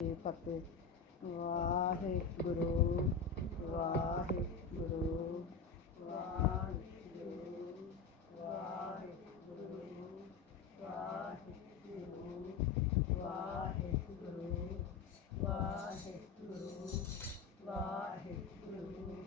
ਜੀ ਫਤਿਹ ਵਾਹਿਗੁਰੂ ਵਾਹਿਗੁਰੂ ਵਾਹਿਗੁਰੂ ਵਾਹਿਗੁਰੂ ਵਾਹਿਗੁਰੂ ਵਾਹਿਗੁਰੂ